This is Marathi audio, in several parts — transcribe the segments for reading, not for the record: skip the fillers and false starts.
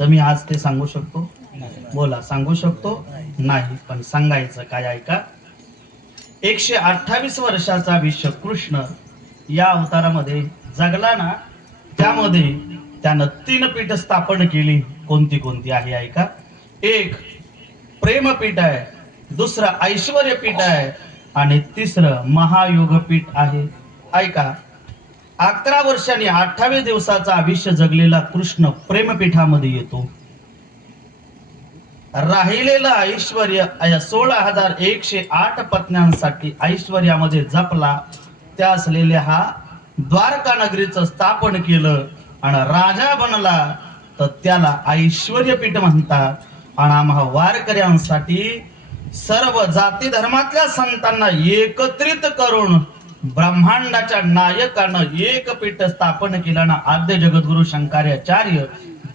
तर मी आज ते सांगू शकतो? बोला, सांगू शकतो? नाही. पण सांगायचं काय ऐका. 128 वर्षाचा विश्वकृष्ण या अवतारामध्ये जगला ना, त्यामध्ये त्यानं 3 पीठ स्थापन केली. कोणती कोणती आहे ऐका. एक प्रेमपीठ आहे, दुसरं ऐश्वर्यपीठ आहे आणि तिसरं महायोगपीठ आहे. ऐका, 11 वर्षांनी 28 दिवसाचा आयुष्य जगलेला कृष्ण प्रेमपीठामध्ये येतो. राहिलेलं ऐश्वर 16,108 पत्न्यांसाठी ऐश्वर्यामध्ये जपला. त्या असलेल्या हा द्वारका नगरीचं स्थापन केलं आणि राजा बनला, तर त्याला ऐश्वर्यपीठ म्हणतात. आणि आम्हा वारकऱ्यांसाठी सर्व जाती धर्मातल्या संतांना एकत्रित करून ब्रह्मांडाच्या नायकानं एक पीठ स्थापन केलं ना, आद्य जगद्गुरु शंकराचार्य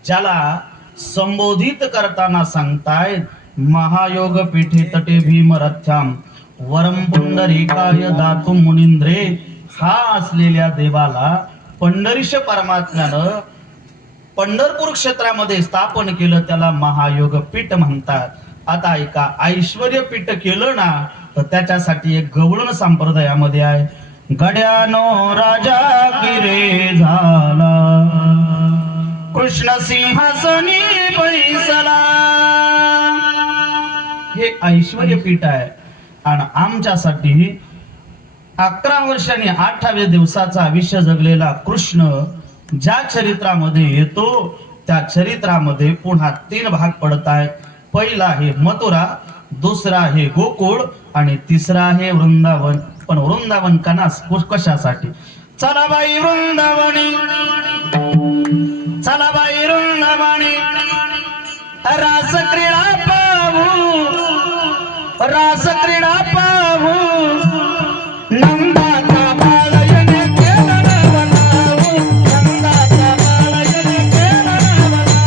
ज्याला संबोधित करताना सांगतायत महायोग पीठे तटे भीमरथ्याम वरम पुंडरीकाय दातु मुनिंद्रे. हा असलेल्या देवाला पंढरीश परमात्म्यानं पंढरपूर क्षेत्रामध्ये स्थापन केलं, त्याला महायोग पीठ म्हणतात. आता ऐका, ऐश्वर्य पीठ केलं ना, तर त्याच्यासाठी एक गवळण संप्रदायामध्ये आहे. गड्यानो राजा किरे झाला कृष्ण सिंहासनी बैसला. हे ऐश्वर्य पीठ आहे. आणि आमच्यासाठी 11 वर्षांनी 28 दिवसाचा आयुष्य जगलेला कृष्ण ज्या चरित्रामध्ये येतो, त्या चरित्रामध्ये पुन्हा 3 भाग पडत आहेत. पहिला आहे मथुरा, दुसरा आहे गोकुळ आणि तिसरा आहे वृंदावन. पण वृंदावन कशासाठी? चला बाई वृंदावनी, चला बाई वृंदावनी, रास क्रीडा पाहू, रास क्रीडा पाहू. नंदाचा बाळयने केला बनावू, नंदाचा बाळयने केला बनावू,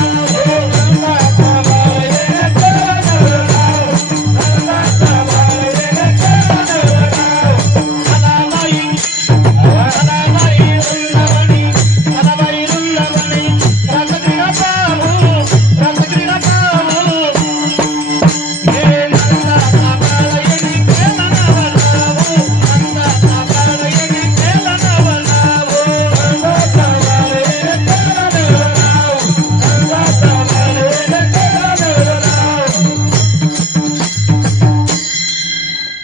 नंदाचा बाळयने केला बनावू, नंदाचा बाळयने केला बनावू. चला बाई वृंदावनी, चला बाई वृंदावनी, रास क्रीडा पाहू, रास क्रीडा पाहू. हे नंदाचा बाळयने केला बनावू, नंदाचा बाळयने केला बनावू, नंदाचा बाळयने केला बनावू, नंदाचा बाळयने केला बनावू.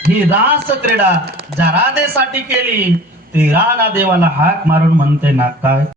ही रास क्रीडा ज्या राधेसाठी केली, ती राधा देवाला हाक मारून म्हणते ना काय.